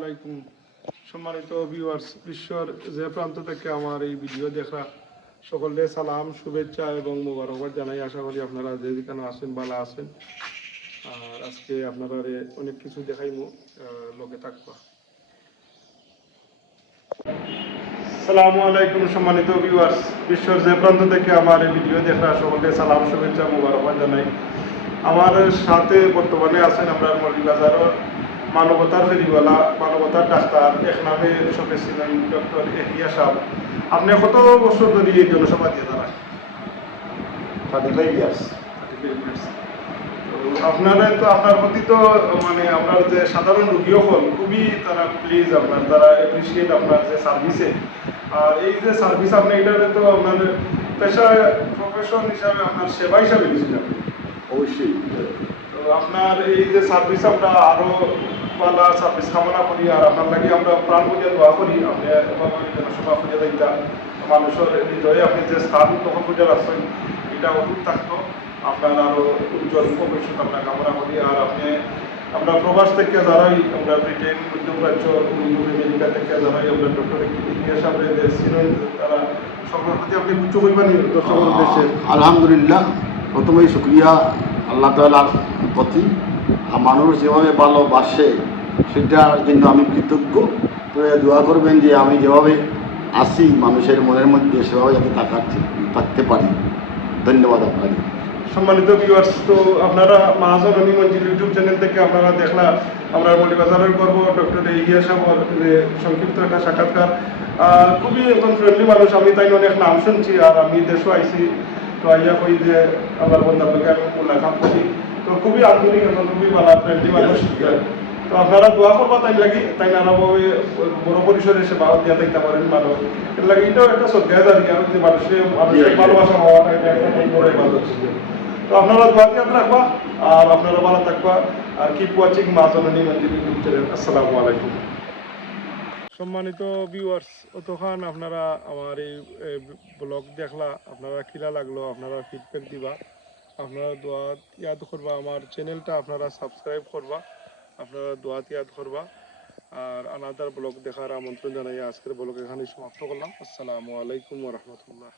আলাইকুম। সম্মানিত ভিউয়ার্স, বিশ্বের যে প্রান্ত থেকে আমার এই ভিডিও দেখা সকলকে সালাম, শুভেচ্ছা এবং মোবারকবাদ জানাই। আশা করি আপনারা যেখানে আছেন ভালো আছেন। আর আজকে আপনারা অনেক কিছু দেখাইমু, লোকে থাকবা। আসসালামু আলাইকুম সম্মানিত ভিউয়ার্স, বিশ্বের যে প্রান্ত থেকে আমার এই ভিডিও দেখা সকলকে সালাম, শুভেচ্ছা, মোবারকবাদ জানাই। আমার সাথে বর্তমানে আছেন আমরা মৌলভীবাজারের মানবতার ফেরিওয়ালা, মানবতার ডাক্তার, এক নামে সঙ্গে ছিলেন ডক্টর এহিয়া সাহেব। আপনি কত বছর ধরে এই জনসভা দিয়ে দাঁড়ান? 35 years. আপনারা তো আপনার প্রতি তো মানে আপনার যে সাধারণ রোগীও হল খুবই তারা প্লিজ, আপনার তারা অ্যাপ্রিসিয়েট আপনার যে সার্ভিসে। আর এই যে সার্ভিস আপনি এটাতে তো আপনার পেশা প্রফেশন হিসাবে আপনার সেবা হিসাবে দিয়েছিলেন অবশ্যই। তো আপনার এই যে সার্ভিস আমরা আরো ভালো সার্ভিস কামনা করি। আর আপনার লাগে আমরা প্রাণ পূজা দোয়া করি আপনি জনসভা পূজা দিতা মানুষের হৃদয়ে আপনি যে স্থান তখন পূজা রাখছেন এটা অটুট থাকতো। আপনার আরো উজ্জ্বল ভবিষ্যৎ আমরা কামনা করি। আর আপনি আমরা প্রবাস থেকে যারাই আমরা ব্রিটেন, মধ্যপ্রাচ্য, আমেরিকা থেকে যারাই আমরা ডক্টর ইতিহাস ছিলেন তারা সকলের প্রতি আপনি উচ্চ পরিমাণে দর্শকের উদ্দেশ্যে। আলহামদুলিল্লাহ, প্রথমেই শুক্রিয়া আল্লাহ তাআলার প্রতি। আর মানুষ যেভাবে ভালোবাসে সেটার জন্য আমি কৃতজ্ঞ। তো দোয়া করবেন যে আমি যেভাবে আসি মানুষের মনের মধ্যে সেভাবে যাতে থাকতে পারি। ধন্যবাদ আপনাকে। সম্মানিত ভিউয়ার্স, তো আপনারা মহাজননী মঞ্জিল ইউটিউব চ্যানেল থেকে আপনারা দেখলা আমরা মৌলভীবাজারের গর্ব ডক্টর ইহিয়া সাহেবের সংক্ষিপ্ত একটা সাক্ষাৎকার। খুবই একজন ফ্রেন্ডলি মানুষ, আমি তাই অনেক নাম শুনছি। আর আমি দেশও আইছি, তো আইয়া কই যে আমার বন্ধার লোকে আমি মুলাকাত করি। তো খুবই আন্তরিক এবং খুবই ভালো ফ্রেন্ডলি মানুষ। তো আপনারা দোয়া করবা তাই লাগি, তাই নানাভাবে বড় পরিসরে সেবা দিয়া থাকতে পারেন মানুষ। এর লাগে এটাও একটা শ্রদ্ধায় দাঁড়িয়ে যে মানুষের ভালোবাসা হওয়াটা এটা একটা বড় ভালো। তো আপনারা দোয়া দিয়ে রাখবা আর আপনারা ভালো থাকবা। আর কিপ ওয়াচিং মা জননী মঞ্জিল ইউটিউব চ্যানেল। আসসালামু আলাইকুম। সম্মানিত ভিউয়ার্স, অতক্ষণ আপনারা আমার এই ব্লগ দেখলা, আপনারা কিলা লাগলো আপনারা ফিডব্যাক দিবা। আপনারা দোয়াত ইয়াদ করবা, আমার চ্যানেলটা আপনারা সাবস্ক্রাইব করবা, আপনারা দোয়াত ইয়াদ করবা। আর আনাদার ব্লগ দেখার আমন্ত্রণ জানাই আজকের ব্লগ এখানে সমাপ্ত করলাম। আসসালামু আলাইকুম ওয়া রাহমাতুল্লাহ।